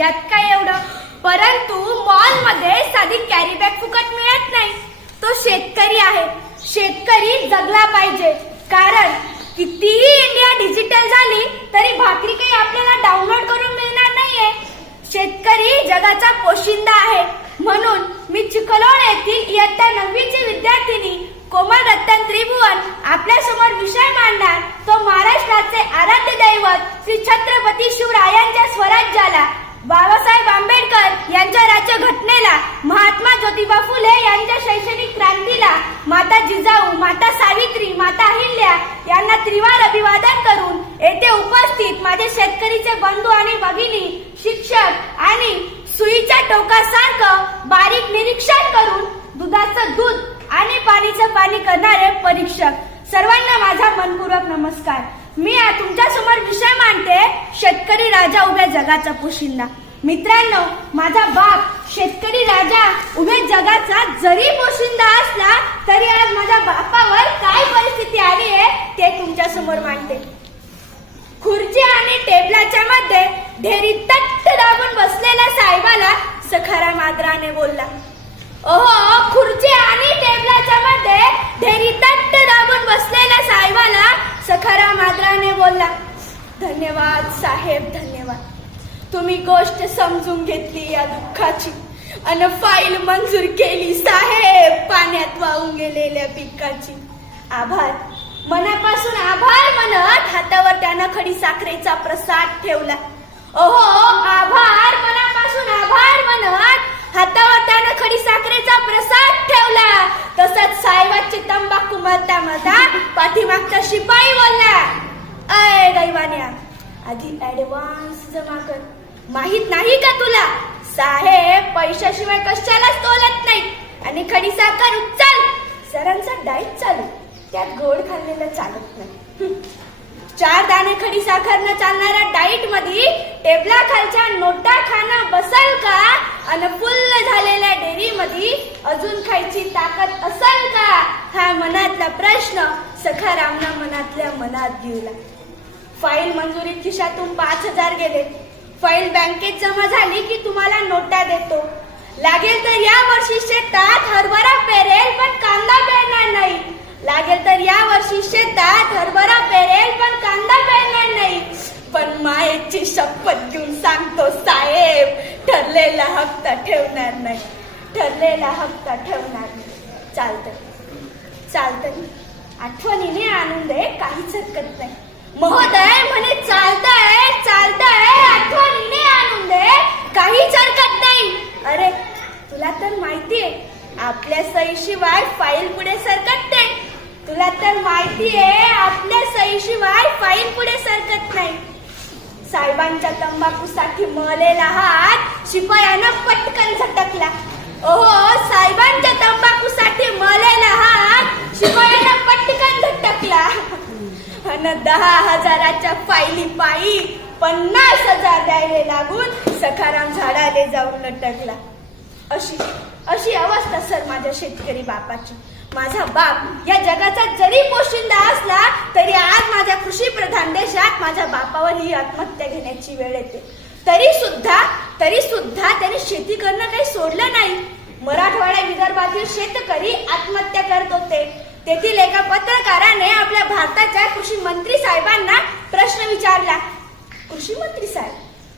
यात काय एवढं? परंतु मॉलमध्ये साधी कॅरी बॅग फुकट मिळत नाही. तो शेतकरी आहे. शेतकरी जगला पाहिजे. कारण कितीही इंडिया डिजिटल झाली तरी भाकरी काही आपल्याला डाउनलोड करून मिळणार नाहीये. शेतकरी जगाचा पोशिंदा आहे. म्हणून मी चिखलोड येथील इयत्ता नववीची विद्यार्थिनी कोमल रत्न त्रिभुवन माता सावित्री माता अहिल्या यांना त्रिवार अभिवादन करून येथे उपस्थित माझे शेतकरीचे बंधू आणि भगिनी शिक्षक आणि सुईच्या टोकासारखं बारीक निरीक्षण करून दुधाचं दूध आणि पाणीचं पाणी करणारे परीक्षक. सर्वांना माझा मनपूर्वक नमस्कार. मी आज तुमच्यासमोर विषय मांडते शेतकरी राजा उभ्या जगाचा पोशिंदा मित्रांनो माझा बाप शेतकरी राजा उभे जगाचा जरी पोशिंदा असला तरी आज माझ्या बापावर काय परिस्थिती आली आहे ते तुमच्यासमोर मांडते. खुर्ची आणि टेबलाच्या मध्ये ढेरी तट्ट दाबून बसलेल्या साहेबाला सखारा आदराने बोलला ओहो खुर्ची आणि टेबलाच्या मध्ये ढेरी तट्ट दाबून बसलेल्या साहेबाला सखारा आदराने बोलला धन्यवाद साहेब धन्यवाद. तुम्ही गोष्ट समजून घेतली या दुःखाची. अन फाईल मंजूर केली साहेब पाण्यात वाहून गेलेल्या पिकाची. आभार. मनापासून आभार म्हणत हातावर त्यानं खडी साखरेचा प्रसाद ठेवला. ओहो आभार. मनापासून आभार म्हणत हातावर त्यानं खडी साखरेचा प्रसाद ठेवला. तसंच साहेबाची तंबाखू मरता मरता पाठीमागचा शिपाई बोलला. अय दैवान्या आधी ऍडव्हान्स जमा कर. माहीत नाही का तुला? साहेब पैशाशिवाय कशालाच तोलत नाही. आणि खडी साखर उचल सरांचा डाईट चालू. त्यात गोड खाल्लेलं चालत नाही. चार दाणे खडी साखर न चालणाऱ्या डाईटमध्ये टेबला खालच्या नोटा खाना बसल का? आणि फुल्ल झालेल्या डेअरी मध्ये अजून खायची ताकद असल का? हा मनातला प्रश्न सखारामना मनातल्या मनात घेऊला फाईल मंजुरीत खिशातून पाच हजार गेले. फाईल बँकेत जमा झाली की तुम्हाला नोटा देतो. लागेल तर या वर्षी शेतात हरभरा पेरेल पण कांदा पेरणार नाही. लागेल तर या वर्षी शेतात हरभरा पेरेल पण कांदा पेरणार नाही. पण मायेची शपथ घेऊन सांगतो साहेब ठरलेला हप्ता ठेवणार नाही. ठरलेला हप्ता ठेवणार नाही. चालतंय. चालतंय. आठवणीने आणून दे काहीच हरकत नाही. महोदय म्हणे चालतंय चालतंय आठवणीने आणून दे काहीच हरकत नाही अरे तुला तर माहितीये आपल्या फाईल पुढे सरकत नाही. तुला तर माहितीये आपल्या सहीशिवाय फाईल पुढे सरकत नाही. साहेबांच्या तंबाखूसाठी मळलेला हात शिपायानं पटकन झटकला. ओहो साहेबांच्या तंबाखूसाठी मळलेला हात शिपायानं पटकन झटकला. अन दहा हजाराच्या फायली पायी पन्नास हजार द्यायला लागून सखाराम झाडाले जाऊन लटकला. अशी अशी अवस्था सर माझ्या शेतकरी बापाची. माझा बाप या जगाचा जरी पोशिंदा असला तरी आज माझ्या कृषी प्रधान देशात माझ्या बापावर ही आत्महत्या घेण्याची वेळ येते. तरी सुद्धा तरी सुद्धा त्याने शेती करणं काही सोडलं नाही. मराठवाड्या विदर्भातील शेतकरी आत्महत्या करत होते. तेथील एका पत्रकाराने आपल्या भारताच्या कृषी मंत्री साहेबांना प्रश्न विचारला कृषी मंत्री साहेब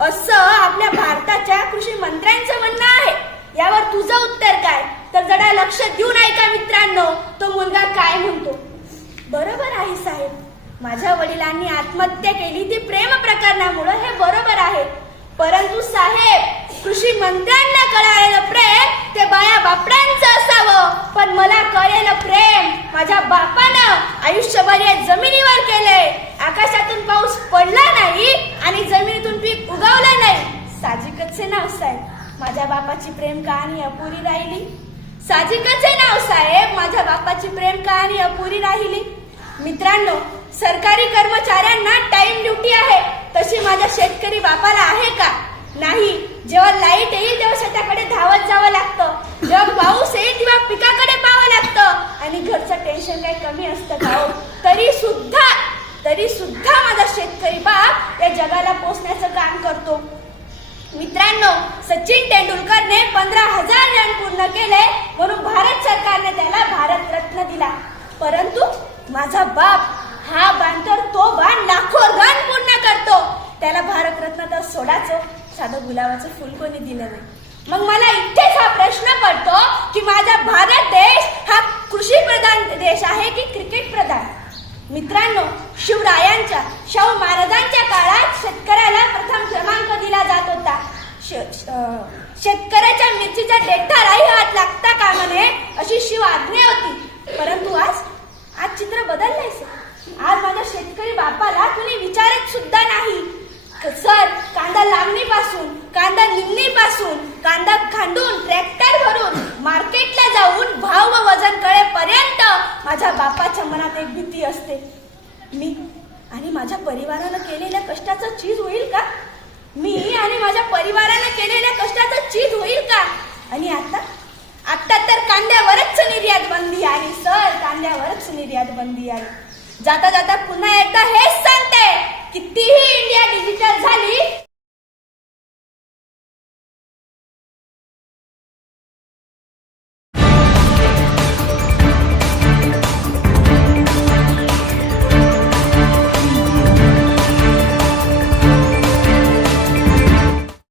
असं आपल्या भारताच्या कृषी मंत्र्यांचं म्हणणं आहे. यावर तुझं उत्तर काय? तर जरा लक्ष देऊन ऐका मित्रांनो तो मुलगा काय म्हणतो? बरोबर आहे साहेब. माझ्या वडिलांनी आत्महत्या केली ती प्रेम प्रकरणामुळं हे बरोबर आहे. परंतु साहेब कृषी मंत्र्यांना कळालेलं प्रेम ते बाया बापड्यांचं असावं. पण मला कळलेलं प्रेम माझ्या बापानं आयुष्यभर या जमिनीवर केलंय. आकाशातून पाऊस पडला नाही आणि जमिनीतून पीक उगवलं नाही. साजिकच नाव साहेब. माझ्या बापाची प्रेम कहाणी अपुरी राहिली. साजिकच नाव साहेब माझ्या बापाची प्रेम कहाणी अपुरी राहिली. मित्रांनो सरकारी कर्मचाऱ्यांना टाइम ड्युटी आहे. तशी माझ्या शेतकरी बापाला आहे का? नाही. जेव्हा लाइट येईल तेव्हा शेताकडे धावत जावं लागतं. जेव्हा पाऊस येईल तेव्हा पिकाकडे पाहावं लागतं. आणि घरचं टेन्शन काही कमी असतं बाप जगाला पोचण्याचं काम करतो. मित्रांनो सचिन तेंडुलकरने पंधरा हजार रन पूर्ण केले म्हणून भारत सरकारने त्याला भारत रत्न दिला. परंतु माझा बाप हा बाण तर तो बाण लाखो रन पूर्ण करतो. त्याला भारत रत्न तर सोडाचं साधं गुलाबाचं फुल कोणी दिलं नाही. मग मला इथेच हा प्रश्न पडतो की माझा भारत देश हा कृषी प्रधान देश आहे की क्रिकेट प्रधान? मित्रांनो शिवरायांच्या शाहू महाराजांच्या काळात शेतकऱ्याला प्रथम क्रमांक दिला जात होता. श- शेतकऱ्याच्या मिरचीच्या देठालाही हात लागता कामा नये अशी शिव आज्ञा होती परंतु आज आज चित्र बदललंय सर आज माझ्या शेतकरी बापाला कुणी विचारत सुद्धा नाही सर कांदा लावणीपासून कांदा निमणीपासून कांदा खांडून ट्रॅक्टर भरून मार्केटला जाऊन भाव व वजन कळेपर्यंत माझ्या बापाच्या मनात एक भीती असते. मी आणि माझ्या परिवारानं केलेल्या कष्टाचं चीज होईल का? मी आणि माझ्या परिवारानं केलेल्या कष्टाचं चीज होईल का? आणि आता? आता तर कांद्यावरच निर्यात बंदी आली सर. कांद्यावरच निर्यात बंदी आली. जाता जाता पुन्हा एकदा हेच सांगते. कितीही इंडिया डिजिटल झाली